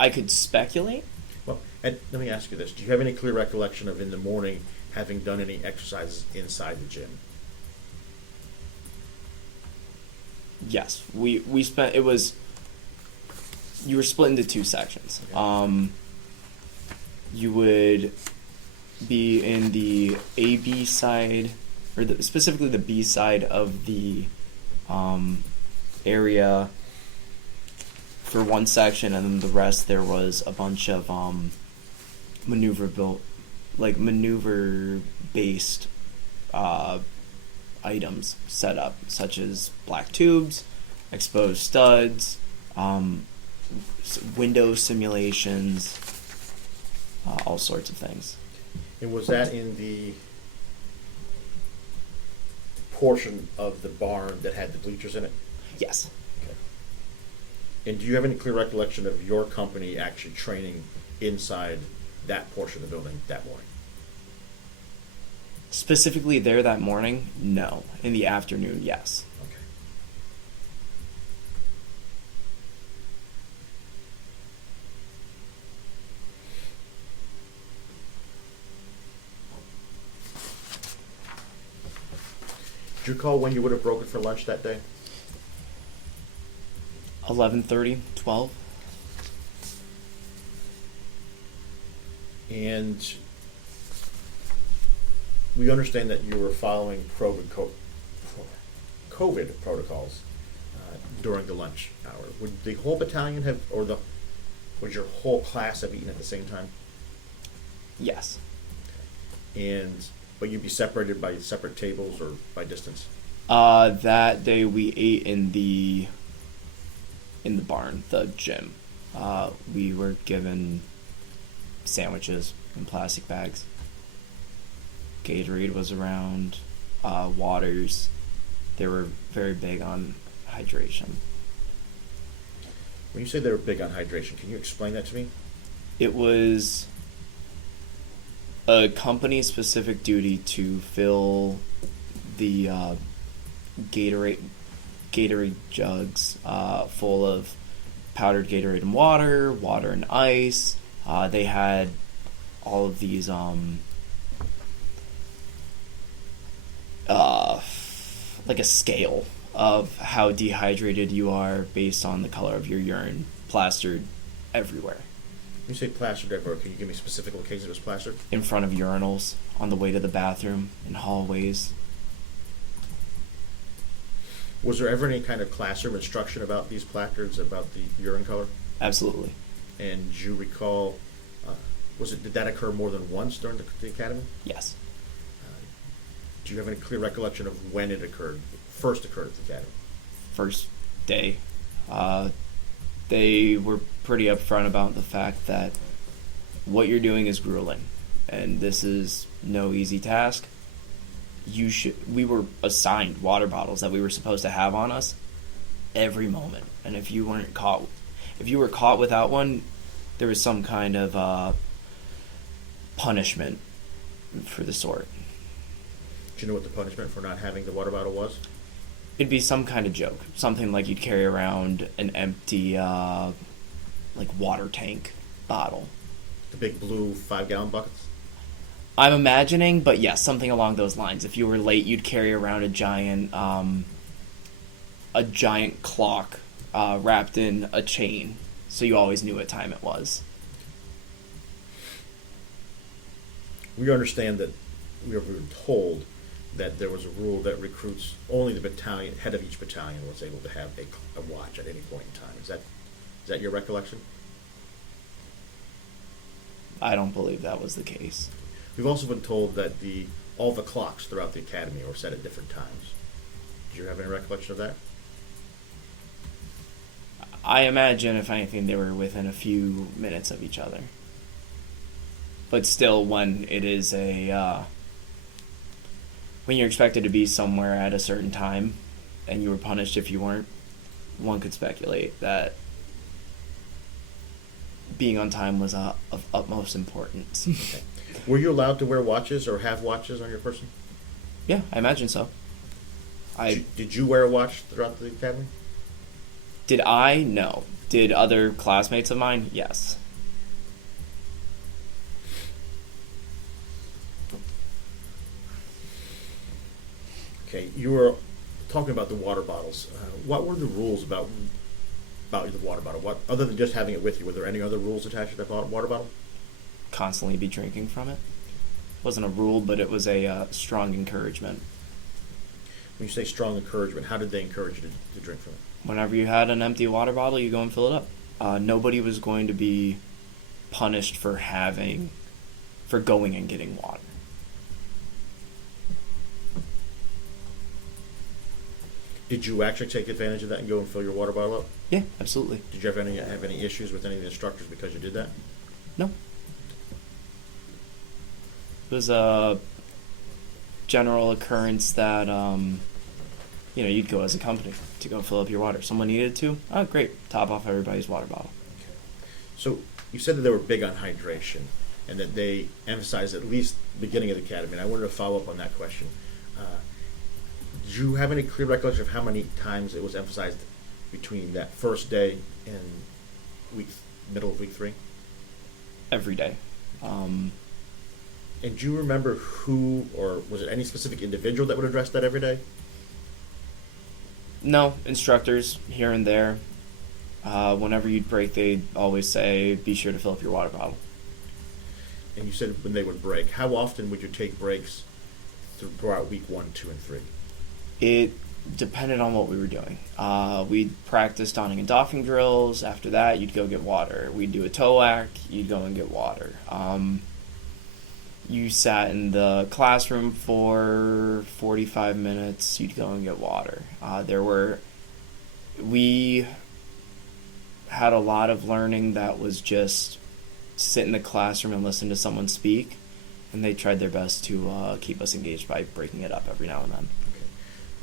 I could speculate. Well, and let me ask you this: do you have any clear recollection of in the morning having done any exercises inside the gym? Yes, we spent. It was. You were split into two sections. Okay. You would be in the AB side, or specifically the B side of the area for one section, and then the rest there was a bunch of maneuver based items set up, such as black tubes, exposed studs, window simulations, all sorts of things. And was that in the portion of the barn that had the bleachers in it? Yes. Okay. And do you have any clear recollection of your company actually training inside that portion of the building that morning? Specifically there that morning, no. In the afternoon, yes. Okay. Do you recall when you would have broken for lunch that day? 11:30, 12. And we understand that you were following COVID protocols during the lunch hour. Would the whole battalion have, would your whole class have eaten at the same time? Yes. But you'd be separated by separate tables or by distance? That day we ate in the barn, the gym. We were given sandwiches in plastic bags. Gatorade was around, waters. They were very big on hydration. When you say they were big on hydration, can you explain that to me? It was a company-specific duty to fill the Gatorade jugs full of powdered Gatorade and water and ice. They had all of these like a scale of how dehydrated you are based on the color of your urine, plastered everywhere. When you say plastered everywhere, can you give me specific locations it was plastered? In front of urinals, on the way to the bathroom, in hallways. Was there ever any kind of classroom instruction about these placards, about the urine color? Absolutely. And do you recall, did that occur more than once during the academy? Yes. Do you have any clear recollection of when it first occurred at the academy? First day. They were pretty upfront about the fact that what you're doing is grueling, and this is no easy task. We were assigned water bottles that we were supposed to have on us every moment, and if you were caught without one, there was some kind of punishment for the sort. Do you know what the punishment for not having the water bottle was? It'd be some kind of joke, something like you'd carry around an empty water tank bottle. The big blue 5-gallon buckets? I'm imagining, but yes, something along those lines. If you were late, you'd carry around a giant clock wrapped in a chain, so you always knew what time it was. We understand that we were told that there was a rule that recruits, only the battalion, head of each battalion was able to have a watch at any point in time. Is that your recollection? I don't believe that was the case. We've also been told that all the clocks throughout the academy were set at different times. Do you have any recollection of that? I imagine, if anything, they were within a few minutes of each other. But still, when it is when you're expected to be somewhere at a certain time, and you were punished if you weren't, one could speculate that being on time was of utmost importance. Okay. Were you allowed to wear watches or have watches on your person? Yeah, I imagine so. Did you wear a watch throughout the academy? Did I? No. Did other classmates of mine? Yes. Okay, you were talking about the water bottles. What were the rules about the water bottle? What, other than just having it with you, were there any other rules attached to that water bottle? Constantly be drinking from it. Wasn't a rule, but it was a strong encouragement. When you say strong encouragement, how did they encourage you to drink from it? Whenever you had an empty water bottle, you go and fill it up. Nobody was going to be punished for going and getting water. Did you actually take advantage of that and go and fill your water bottle up? Yeah, absolutely. Did you have any issues with any of the instructors because you did that? No. It was a general occurrence that you'd go as a company to go fill up your water. Someone needed to. Oh, great! Top off everybody's water bottle. Okay. So you said that they were big on hydration and that they emphasized at least the beginning of the academy. And I wanted to follow up on that question. Do you have any clear recollection of how many times it was emphasized between that first day and middle of week 3? Every day. And do you remember who, or was it any specific individual that would address that every day? No, instructors here and there. Whenever you'd break, they'd always say, be sure to fill up your water bottle. And you said when they would break, how often would you take breaks throughout week 1, 2, and 3? It depended on what we were doing. We'd practice donning and doffing drills. After that, you'd go get water. We'd do a TOAC. You'd go and get water. You sat in the classroom for 45 minutes. You'd go and get water. We had a lot of learning that was just sit in the classroom and listen to someone speak, and they tried their best to keep us engaged by breaking it up every now and then.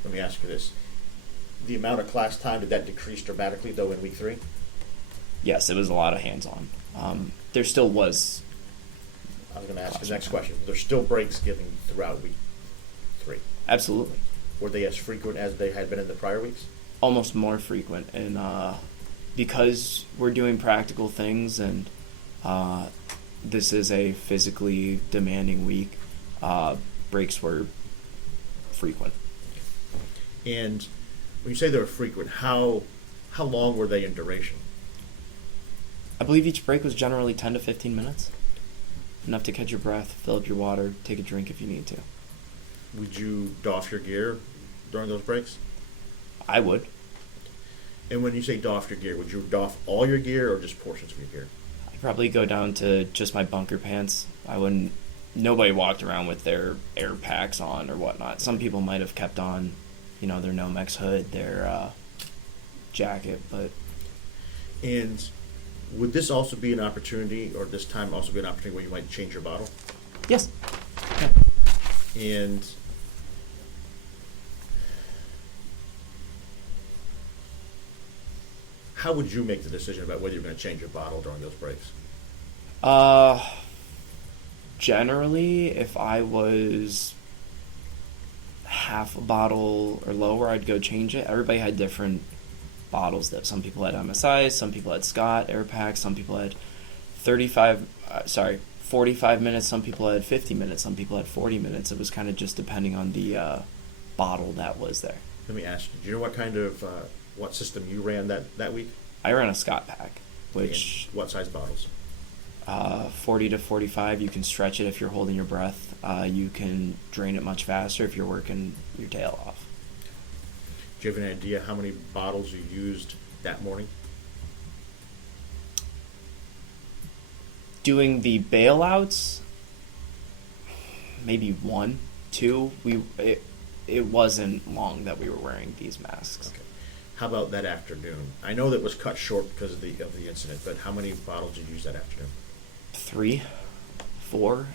Let me ask you this. The amount of class time, did that decrease dramatically, though, in week 3? Yes, it was a lot of hands-on. There still was. I was going to ask the next question. There's still breaks given throughout week 3? Absolutely. Were they as frequent as they had been in the prior weeks? Almost more frequent. And because we're doing practical things and this is a physically demanding week, breaks were frequent. And when you say they were frequent, how long were they in duration? I believe each break was generally 10 to 15 minutes. Enough to catch your breath, fill up your water, take a drink if you need to. Would you doff your gear during those breaks? I would. And when you say doff your gear, would you doff all your gear or just portions of your gear? I'd probably go down to just my bunker pants. Nobody walked around with their air packs on or whatnot. Some people might have kept on their Nomex hood, their jacket, but... And would this also be an opportunity, or this time also be an opportunity where you might change your bottle? Yes. Yeah. And how would you make the decision about whether you're going to change your bottle during those breaks? Generally, if I was half a bottle or lower, I'd go change it. Everybody had different bottles. That some people had MSI, some people had Scott Air Packs, some people had 45 minutes, some people had 50 minutes, some people had 40 minutes. It was kind of just depending on the bottle that was there. Let me ask you, do you know what kind of what system you ran that week? I ran a Scott pack, which... And what size bottles? 40 to 45. You can stretch it if you're holding your breath. You can drain it much faster if you're working your tail off. Do you have an idea how many bottles you used that morning? Doing the bailouts, maybe 1, 2. It wasn't long that we were wearing these masks. Okay. How about that afternoon? I know that it was cut short because of the incident, but how many bottles did you use that afternoon? 3, 4.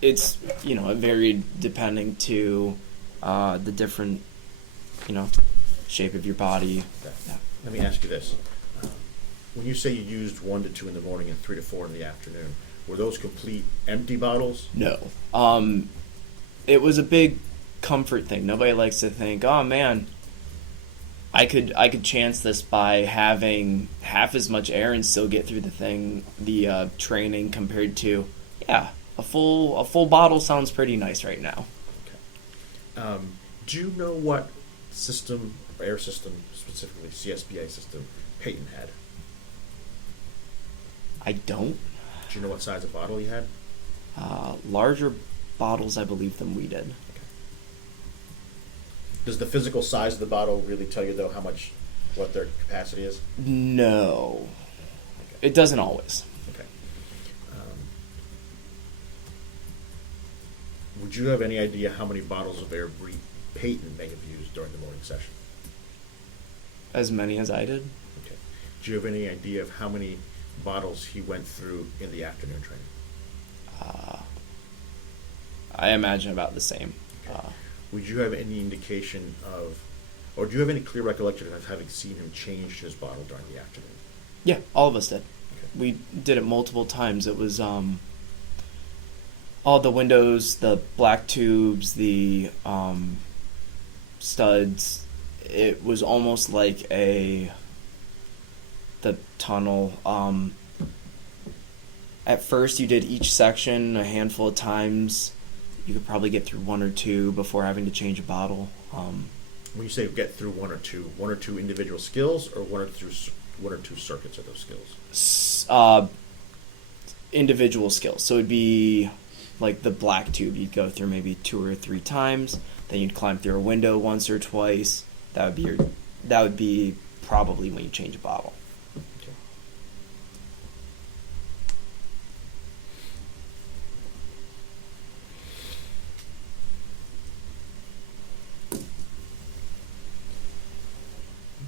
It's it varied depending to the different shape of your body. Yeah. Let me ask you this: when you say you used 1 to 2 in the morning and 3 to 4 in the afternoon, were those complete empty bottles? No. It was a big comfort thing. Nobody likes to think, oh man, I could chance this by having half as much air and still get through the training compared to, yeah, a full bottle sounds pretty nice right now. Do you know what system, air system, specifically CSBA system, Peyton had? I don't. Do you know what size of bottle he had? Larger bottles, I believe, than we did. Does the physical size of the bottle really tell you, though, what their capacity is? No, Okay. it doesn't always. Okay. Would you have any idea how many bottles of air Peyton may have used during the morning session? As many as I did. Okay. Do you have any idea of how many bottles he went through in the afternoon training? I imagine about the same. Would you have any indication or do you have any clear recollection of having seen him change his bottle during the afternoon? Yeah, all of us did. Okay. We did it multiple times. It was all the windows, the black tubes, the studs. It was almost like the tunnel. At first, you did each section a handful of times. You could probably get through one or two before having to change a bottle. When you say get through one or two individual skills, or one or two circuits of those skills? Individual skills. So it'd be like the black tube. You'd go through maybe 2 or 3 times. Then you'd climb through a window once or twice. That would be probably when you change a bottle. Okay.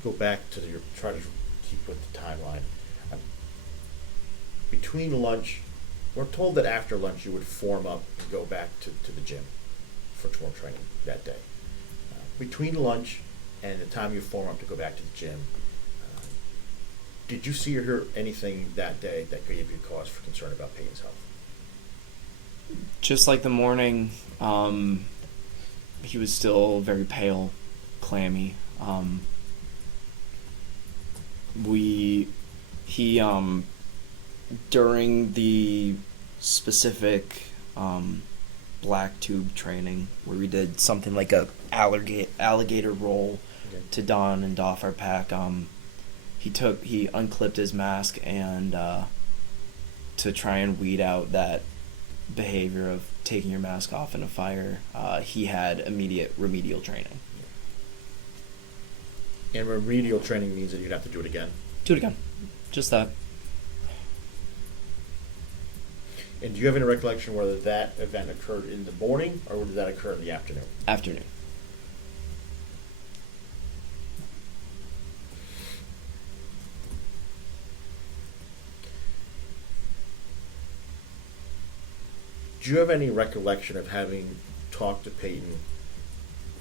Go back to try to keep with the timeline. Between lunch, we're told that after lunch you would form up and go back to the gym for tour training that day. Between lunch and the time you form up to go back to the gym, did you see or hear anything that day that gave you cause for concern about Peyton's health? Just like the morning, he was still very pale, clammy. During the specific black tube training where we did something like a alligator roll to don and doff our pack, he unclipped his mask and to try and weed out that behavior of taking your mask off in a fire, he had immediate remedial training. And remedial training means that you'd have to do it again? Do it again. Just that. And do you have any recollection whether that event occurred in the morning or did that occur in the afternoon? Afternoon. Do you have any recollection of having talked to Peyton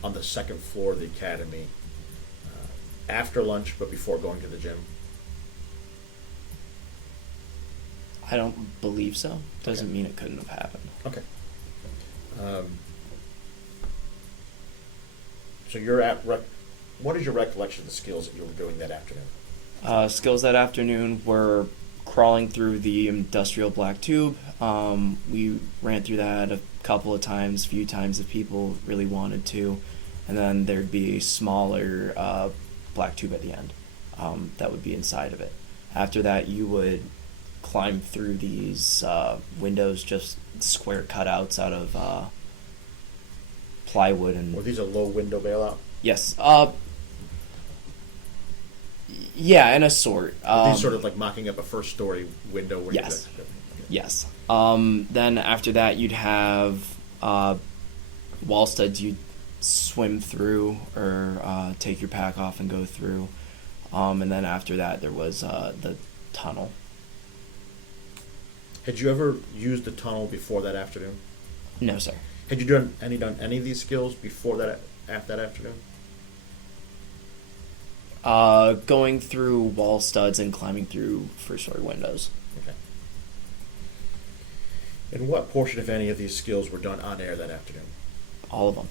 on the second floor of the academy after lunch but before going to the gym? I don't believe so. Doesn't mean it couldn't have happened. Okay. So what is your recollection of the skills that you were doing that afternoon? Skills that afternoon were crawling through the industrial black tube. We ran through that a couple of times, few times if people really wanted to. And then there'd be a smaller black tube at the end that would be inside of it. After that, you would climb through these windows, just square cutouts out of plywood. And Were these a low window bailout? yes. Yeah, in a sort. Were these sort of like mocking up a first story window? Where Yes. Okay. Yes. Then after that, you'd have wall studs you'd swim through or take your pack off and go through. And then after that, there was the tunnel. Had you ever used the tunnel before that afternoon? No, sir. Had you done any of these skills before that afternoon? Going through wall studs and climbing through first-story windows. Okay. And what portion, if any, of these skills were done on air that afternoon? All of them.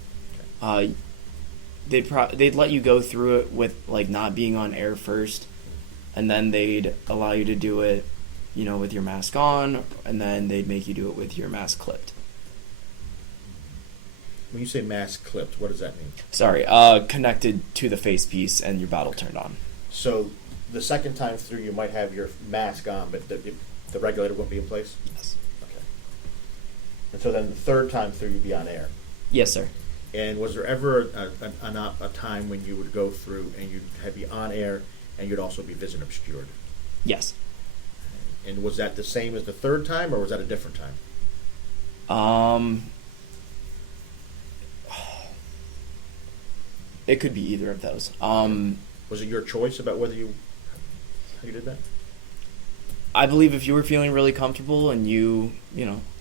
they'd let you go through it with like not being on air first, and then they'd allow you to do it, with your mask on, and then they'd make you do it with your mask clipped. When you say mask clipped, what does that mean? Sorry, connected to the face piece and your bottle turned on. So the second time through, you might have your mask on, but the regulator won't be in place? Yes. Okay. And so then the third time through, you'd be on air. Yes, sir. And was there ever a time when you would go through and you'd be on air and you'd also be vision obscured? Yes. And was that the same as the third time, or was that a different time? It could be either of those. Was it your choice about how you did that? I believe if you were feeling really comfortable and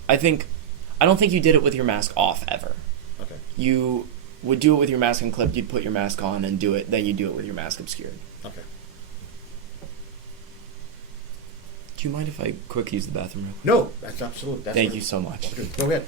I don't think you did it with your mask off ever. Okay. You would do it with your mask unclipped, you'd put your mask on and do it, then you do it with your mask obscured. Okay. Do you mind if I quick use the bathroom real quick? No, that's absolutely. Thank you so much. Go ahead.